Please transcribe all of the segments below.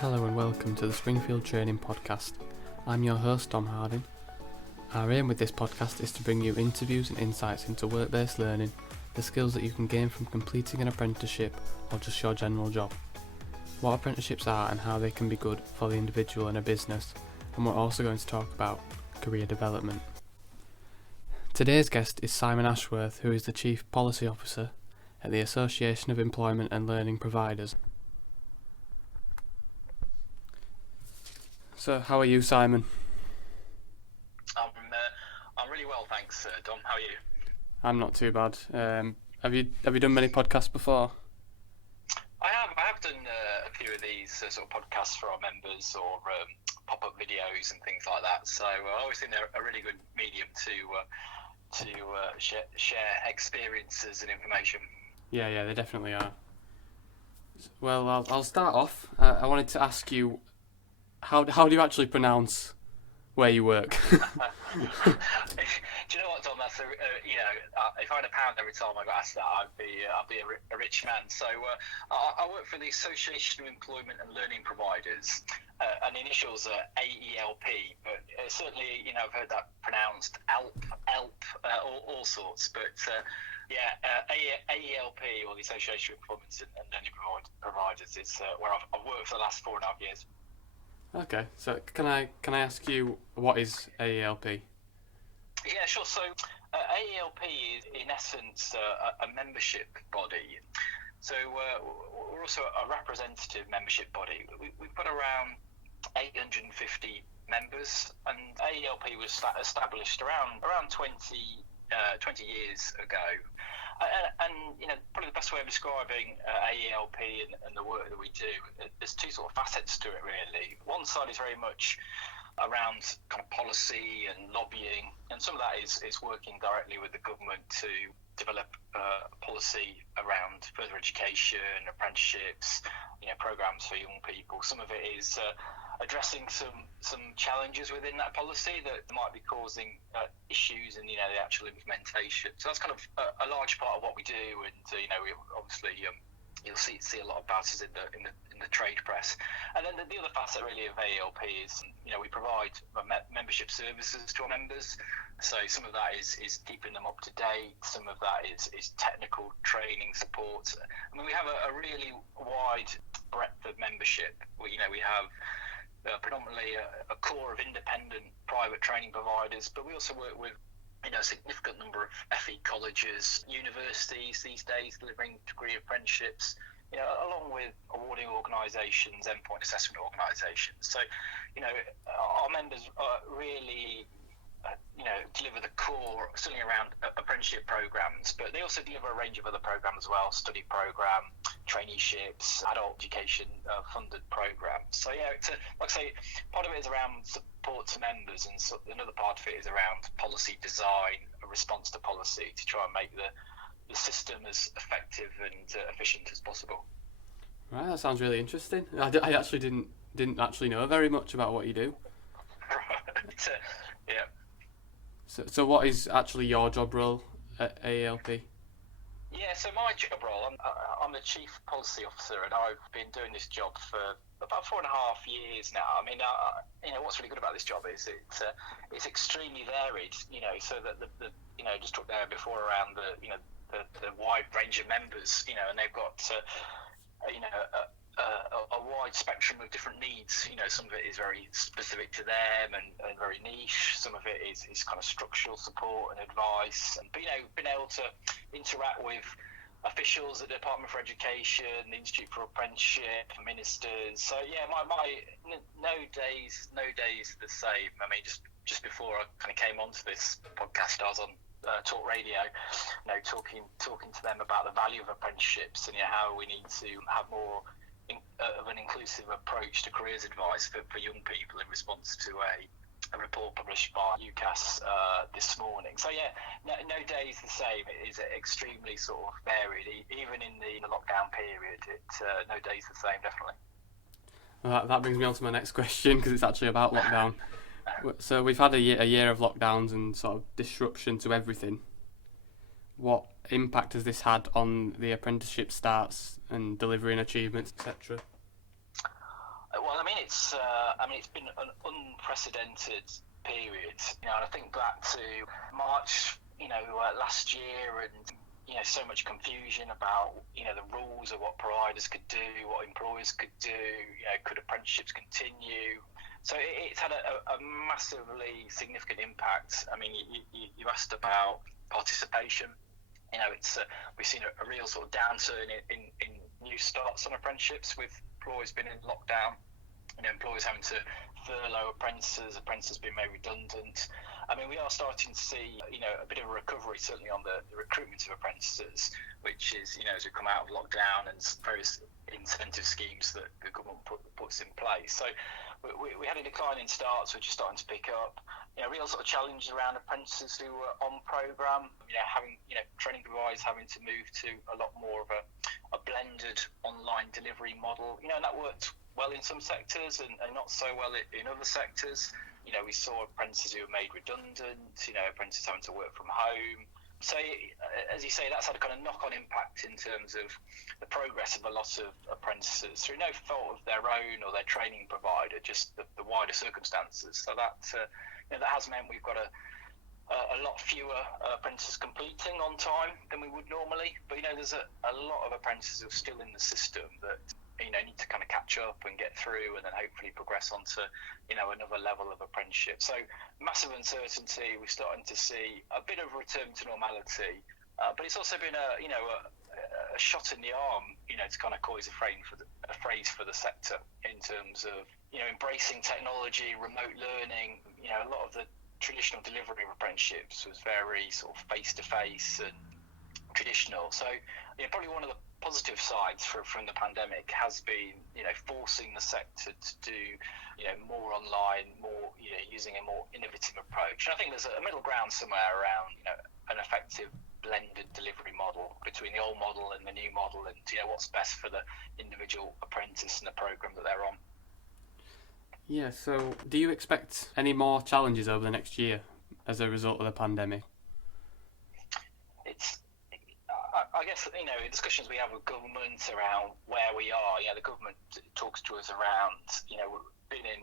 Hello and welcome to the Springfield Training Podcast. I'm your host, Tom Harding. Our aim with this podcast is to bring you interviews and insights into work-based learning, the skills that you can gain from completing an apprenticeship or just your general job, what apprenticeships are and how they can be good for the individual and a business, and we're also going to talk about career development. Today's guest is Simon Ashworth, who is the Chief Policy Officer at the Association of Employment and Learning Providers. So, how are you, Simon? I'm really well, thanks, Dom. How are you? I'm not too bad. Have you done many podcasts before? I have done a few of these sort of podcasts for our members or pop-up videos and things like that. So I always think they're a really good medium to share experiences and information. Yeah, they definitely are. Well, I'll start off. I wanted to ask you, how do you actually pronounce where you work? Do you know what, Tom? That's if I had £1 every time I got asked that, I'd be a rich man. So I work for the Association of Employment and Learning Providers, and the initials are AELP. But certainly, I've heard that pronounced AELP, all sorts. But AELP, or the Association of Employment and Learning Providers, is where I've worked for the last 4.5 years. Okay, so can I ask you, what is AELP? Yeah, sure. So AELP is, in essence, a membership body. So we're also a representative membership body. We've got around 850 members, and AELP was established around 20 years ago. And probably the best way of describing AELP and the work that we do, there's two sort of facets to it, really. One side is very much around kind of policy and lobbying, and some of that is working directly with the government to develop policy around further education, apprenticeships, programs for young people. Some of it is addressing some challenges within that policy that might be causing issues in the actual implementation. So that's kind of a large part of what we do, and we obviously you'll see a lot about us in the trade press. And then the other facet really of AELP is we provide membership services to our members. So some of that is keeping them up to date. Some of that is technical training support. I mean, we have a really wide breadth of membership. We have predominantly a core of independent private training providers, but we also work with a significant number of FE colleges, universities these days delivering degree apprenticeships, along with awarding organisations, endpoint assessment organisations. So, our members really deliver the core, certainly around apprenticeship programs, but they also deliver a range of other programs as well: study program, traineeships, adult education funded programs. So it's like I say, part of it is around support to members, and another part of it is around policy design, a response to policy, to try and make the system as effective and efficient as possible. Right, that sounds really interesting. I actually didn't actually know very much about what you do. Right. Yeah. So what is actually your job role at AELP? Yeah, so my job role, I'm the Chief Policy Officer, and I've been doing this job for about 4.5 years now. I mean, what's really good about this job is it's extremely varied. So that the just talked there before around the wide range of members. And they've got a wide spectrum of different needs. Some of it is very specific to them and very niche. Some of it is kind of structural support and advice. But being able to interact with officials at the Department for Education, the Institute for Apprenticeship, ministers. So my no days the same. I mean, just before I kind of came onto this podcast, I was on talk radio, talking to them about the value of apprenticeships and how we need to have more of an inclusive approach to careers advice for young people in response to a report published by UCAS this morning. So no day is the same. It is extremely sort of varied. Even in the lockdown period, no day is the same, definitely. Well, that brings me on to my next question, because it's actually about lockdown. So we've had a year of lockdowns and sort of disruption to everything. What impact has this had on the apprenticeship starts and delivering achievements, etc.? Well, it's been an unprecedented period. And I think back to March, last year, and so much confusion about the rules of what providers could do, what employers could do. Could apprenticeships continue? So it's had a massively significant impact. I mean, you asked about participation. We've seen a real sort of downturn in new starts on apprenticeships, with employers being in lockdown. Employers having to furlough apprentices being made redundant. I mean, we are starting to see, a bit of a recovery, certainly on the recruitment of apprentices, which is, as we come out of lockdown and various incentive schemes that the government puts in place. So we had a decline in starts, which is starting to pick up. Real sort of challenges around apprentices who were on programme, having, training providers having to move to a lot more of a blended online delivery model. And that worked well in some sectors and not so well in other sectors. We saw apprentices who were made redundant, apprentices having to work from home. So, as you say, that's had a kind of knock-on impact in terms of the progress of a lot of apprentices through no fault of their own or their training provider, just the wider circumstances. So that has meant we've got a lot fewer apprentices completing on time than we would normally. But there's a lot of apprentices who are still in the system that need to kind of catch up and get through, and then hopefully progress onto another level of apprenticeship. So massive uncertainty. We're starting to see a bit of a return to normality, but it's also been a shot in the arm, to kind of coin a phrase for the sector in terms of embracing technology, remote learning. A lot of the traditional delivery of apprenticeships was very sort of face-to-face and traditional. So probably one of the positive sides from the pandemic has been forcing the sector to do more online, more using a more innovative approach. And I think there's a middle ground somewhere around an effective blended delivery model between the old model and the new model, and what's best for the individual apprentice and the program that they're on. Yeah, so do you expect any more challenges over the next year as a result of the pandemic? I guess, discussions we have with government around where we are, the government talks to us around, being in,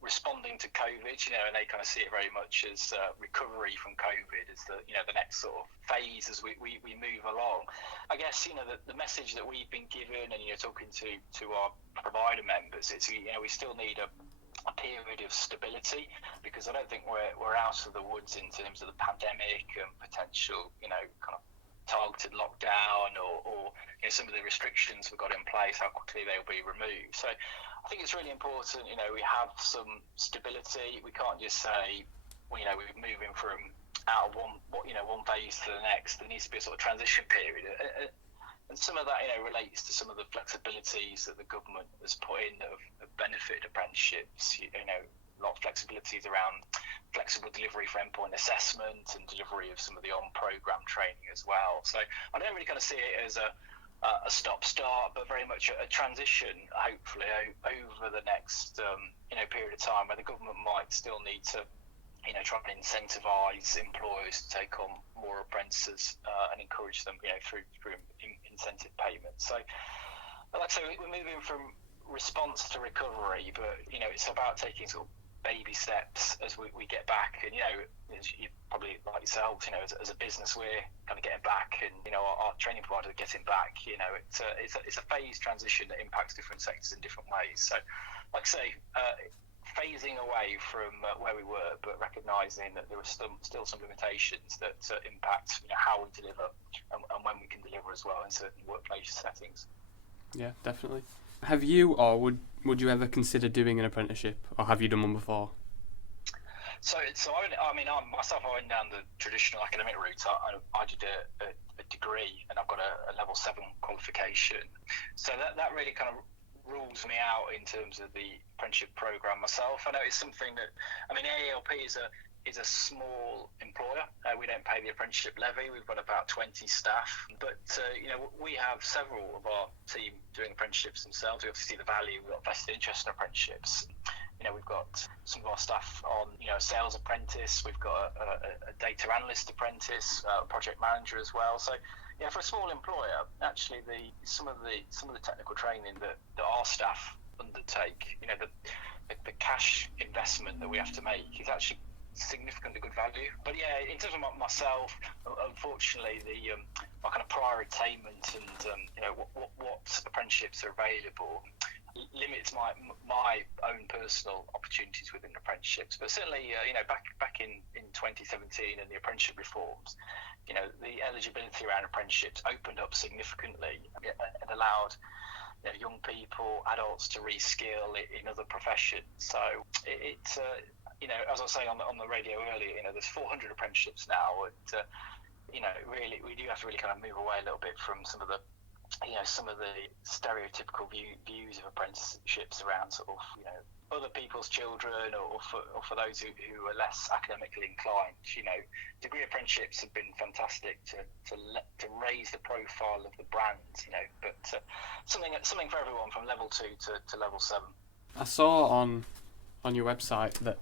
responding to COVID, and they kind of see it very much as recovery from COVID as the next sort of phase as we move along. I guess, the message that we've been given and, talking to our provider members is, we still need a period of stability, because I don't think we're out of the woods in terms of the pandemic and potential, kind of targeted lockdown or some of the restrictions we've got in place, how quickly they'll be removed. So I think it's really important, we have some stability. We can't just say, we're moving from out of one phase to the next. There needs to be a sort of transition period. And some of that, relates to some of the flexibilities that the government has put in that have benefited apprenticeships. A lot of flexibilities around flexible delivery for endpoint assessment and delivery of some of the on-programme training as well. So I don't really kind of see it as a stop-start, but very much a transition, hopefully, over the next period of time, where the government might still need to try and incentivise employers to take on more apprentices and encourage them, through incentive payments. So, like I say, we're moving from response to recovery, but it's about taking sort of baby steps as we get back. And as you probably like yourselves, as a business, we're kind of getting back, and our training provider getting back. It's a phased transition that impacts different sectors in different ways. So, like I say, phasing away from where we were, but recognising that there are still some limitations that impact how we deliver and when we can deliver as well in certain workplace settings. Yeah, definitely. Have you, or would you ever consider doing an apprenticeship, or have you done one before? So I went down the traditional academic route. I did a degree, and I've got a level 7 qualification. So that really kind of rules me out in terms of the apprenticeship program myself. I know it's something that, AELP is a small employer. We don't pay the apprenticeship levy. We've got about 20 staff, but we have several of our team doing apprenticeships themselves. We obviously see the value. We've got vested interest in apprenticeships. We've got some of our staff on, a sales apprentice. We've got a data analyst apprentice, a project manager as well. So, Yeah, for a small employer, actually, some of the technical training that our staff undertake, the cash investment that we have to make is actually significantly good value. But yeah, in terms of myself, unfortunately, my kind of prior attainment and what apprenticeships are available limits my own personal opportunities within apprenticeships. But certainly, back in 2017 and the apprenticeship reforms, the eligibility around apprenticeships opened up significantly and allowed young people, adults to reskill in other professions. So it's as I was saying on the radio earlier, there's 400 apprenticeships now, and really we do have to really kind of move away a little bit from some of the stereotypical views of apprenticeships around sort of other people's children, or for those who are less academically inclined. Degree apprenticeships have been fantastic to raise the profile of the brand, but something for everyone from level 2 to level 7. I saw on your website that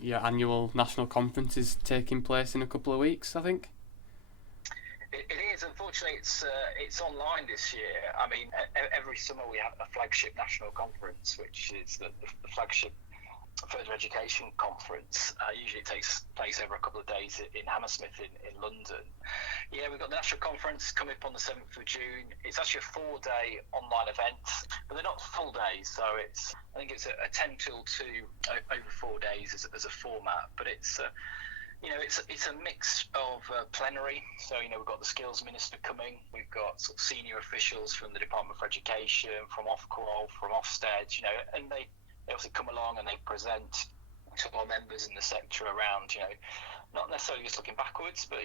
your annual national conference is taking place in a couple of weeks, I think. It is. Unfortunately, it's online this year. I mean, every summer we have a flagship national conference, which is the flagship further education conference. Usually it takes place over a couple of days in Hammersmith in London. Yeah, we've got the national conference coming up on the 7th of June. It's actually a 4-day online event, but they're not full days. So I think it's a 10 till 2 over 4 days as a format, but it's a mix of plenary. So, we've got the skills minister coming. We've got sort of senior officials from the Department for Education, from Ofqual, from Ofsted, and they obviously come along and they present to our members in the sector around, not necessarily just looking backwards, but,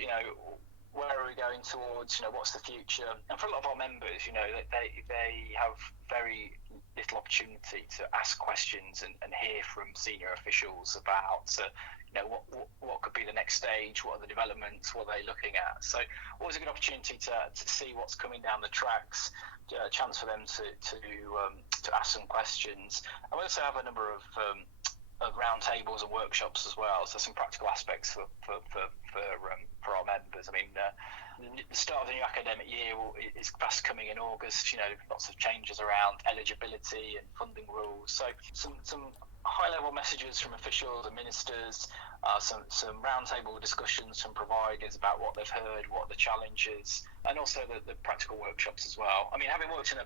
where are we going towards, what's the future? And for a lot of our members, they have very little opportunity to ask questions and hear from senior officials about, what could be the next stage, what are the developments, what are they looking at. So always a good opportunity to see what's coming down the tracks, a chance for them to ask some questions. And we also have a number of roundtables and workshops as well, so some practical aspects for our members. I mean, the start of the new academic year is fast coming in August. Lots of changes around eligibility and funding rules. So some high-level messages from officials and ministers, some roundtable discussions from providers about what they've heard, what are the challenges, and also the practical workshops as well. I mean, having worked in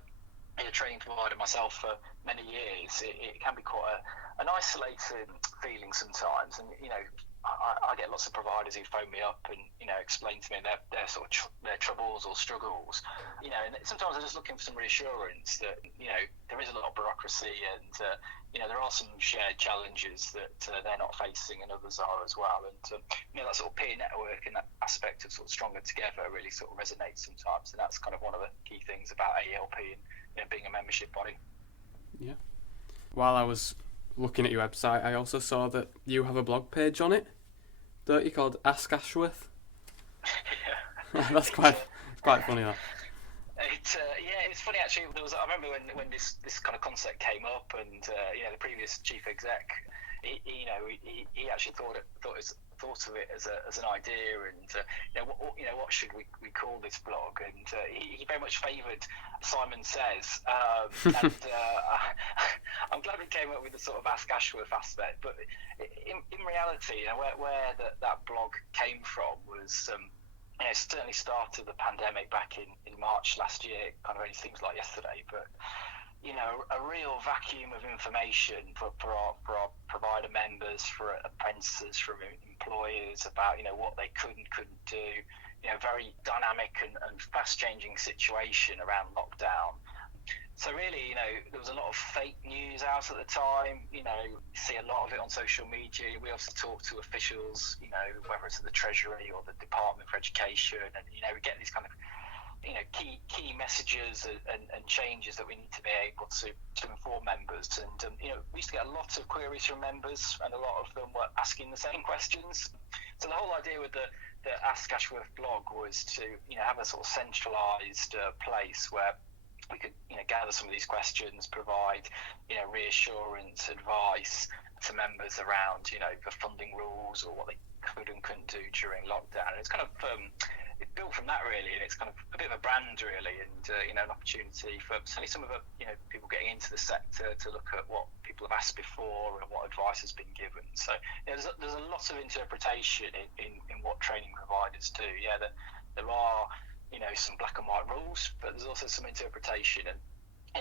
a training provider myself for many years, it can be quite an isolating feeling sometimes. And I get lots of providers who phone me up and explain to me their sort of their troubles or struggles. And sometimes they're just looking for some reassurance that there is a lot of bureaucracy, and there are some shared challenges that they're not facing and others are as well. And that sort of peer network and that aspect of sort of stronger together really sort of resonates sometimes. And that's kind of one of the key things about AELP and being a membership body. Yeah. While I was looking at your website, I also saw that you have a blog page on it, don't you, called Ask Ashworth? Yeah. That's quite funny, that. It's funny actually. I remember when this kind of concept came up, and the previous chief exec, he actually thought of it as an idea, and what should we call this blog? And he very much favoured Simon Says, and I'm glad we came up with the sort of Ask Ashworth aspect. But in reality, where that blog came from was. It certainly started the pandemic back in March last year. It kind of only seems like yesterday, but a real vacuum of information for our provider members, for apprentices, from employers about what they could and couldn't do. Very dynamic and fast changing situation around lockdown. So really, there was a lot of fake news out at the time. You see a lot of it on social media. We also talk to officials, whether it's at the Treasury or the Department for Education, and we get these kind of key messages and changes that we need to be able to inform members. And we used to get a lot of queries from members, and a lot of them were asking the same questions. So the whole idea with the Ask Ashworth blog was to have a sort of centralised place where we could gather some of these questions, provide reassurance, advice to members around the funding rules, or what they could and couldn't do during lockdown. And it's kind of it's built from that really, and it's kind of a bit of a brand really, and an opportunity for certainly some of the people getting into the sector to look at what people have asked before and what advice has been given. So there's a lot of interpretation in what training providers do. Yeah, there are some black and white rules, but there's also some interpretation. And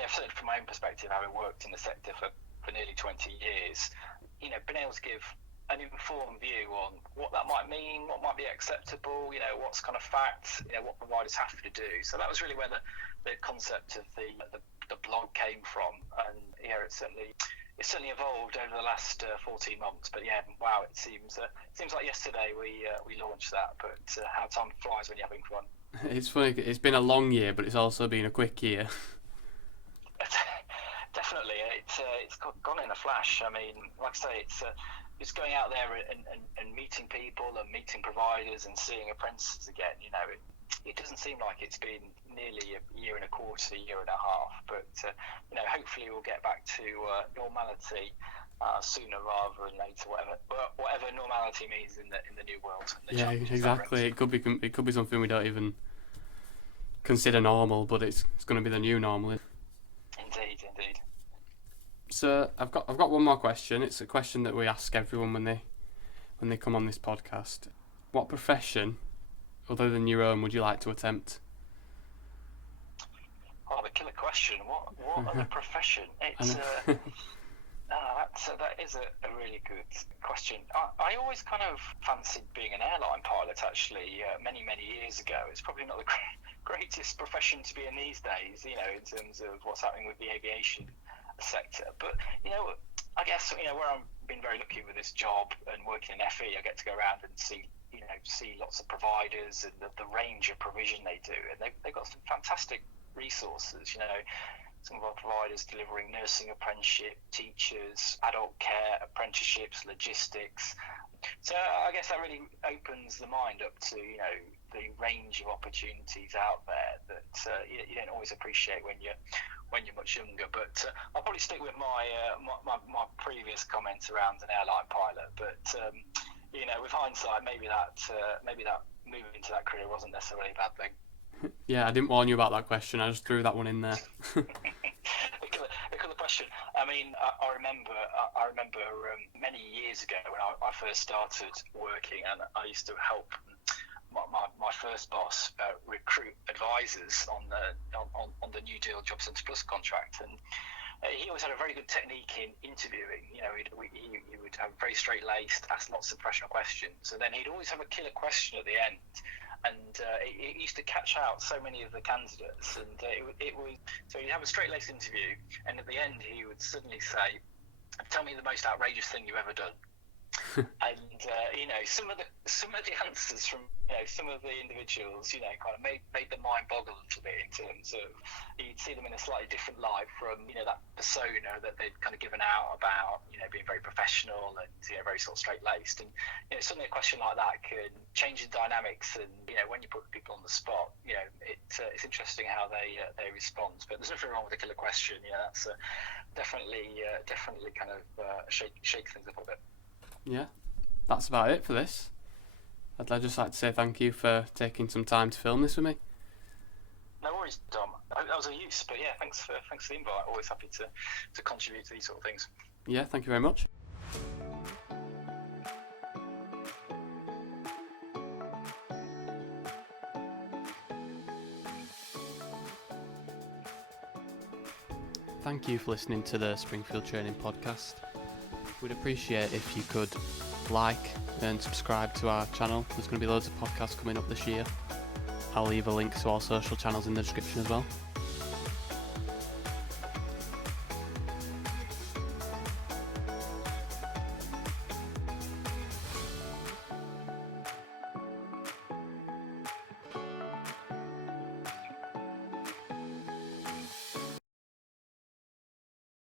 certainly from my own perspective, having worked in the sector for nearly 20 years, being able to give an informed view on what that might mean, what might be acceptable, what's kind of fact, what providers have to do. So that was really where the concept of the blog came from, and it's certainly evolved over the last 14 months. But wow, it seems like yesterday we launched that. But how time flies when you're having fun. It's funny. It's been a long year, but it's also been a quick year. Definitely, it's gone in a flash. I mean, like I say, it's going out there and meeting people and meeting providers and seeing apprentices again. It doesn't seem like it's been nearly a year and a quarter, year and a half, but hopefully we'll get back to normality sooner rather than later, whatever normality means in the new world. Yeah, exactly. It could be something we don't even consider normal, but it's going to be the new normal. Indeed. So I've got one more question. It's a question that we ask everyone when they come on this podcast. What profession, other than your own, would you like to attempt? Oh, the killer question. What other profession? It's that is a really good question. I always kind of fancied being an airline pilot, actually, many years ago. It's probably not the greatest profession to be in these days, in terms of what's happening with the aviation sector. But I guess where I've been very lucky with this job and working in FE, I get to go around and see lots of providers and the range of provision they do, and they've got some fantastic resources. Some of our providers delivering nursing apprenticeship, teachers, adult care, apprenticeships, logistics. So I guess that really opens the mind up to the range of opportunities out there that you don't always appreciate when you're much younger. But I'll probably stick with my previous comments around an airline pilot. But with hindsight, maybe that moving into that career wasn't necessarily a bad thing. Yeah, I didn't warn you about that question. I just threw that one in there. A killer question. I mean, I remember many years ago when I first started working, and I used to help my first boss recruit advisors on the New Deal Job Centre Plus contract, and he always had a very good technique in interviewing. He would have very straight-laced, ask lots of professional questions, and then he'd always have a killer question at the end. And it used to catch out so many of the candidates, and it was so you'd have a straight-laced interview, and at the end he would suddenly say, "Tell me the most outrageous thing you've ever done." And some of the answers from some of the individuals kind of made the mind boggle a little bit, in terms of you'd see them in a slightly different light from that persona that they'd kind of given out about being very professional and very sort of straight-laced. And suddenly a question like that can change the dynamics, and when you put people on the spot, it's interesting how they respond. But there's nothing wrong with a killer question. That's definitely kind of shake things up a bit. Yeah, that's about it for this. I'd just like to say thank you for taking some time to film this with me. No worries, Dom. I hope that was of use. But yeah, thanks for the invite. Always happy to contribute to these sort of things. Yeah, thank you very much. Thank you for listening to the Springfield Training Podcast. We'd appreciate if you could like and subscribe to our channel. There's going to be loads of podcasts coming up this year. I'll leave a link to our social channels in the description as well.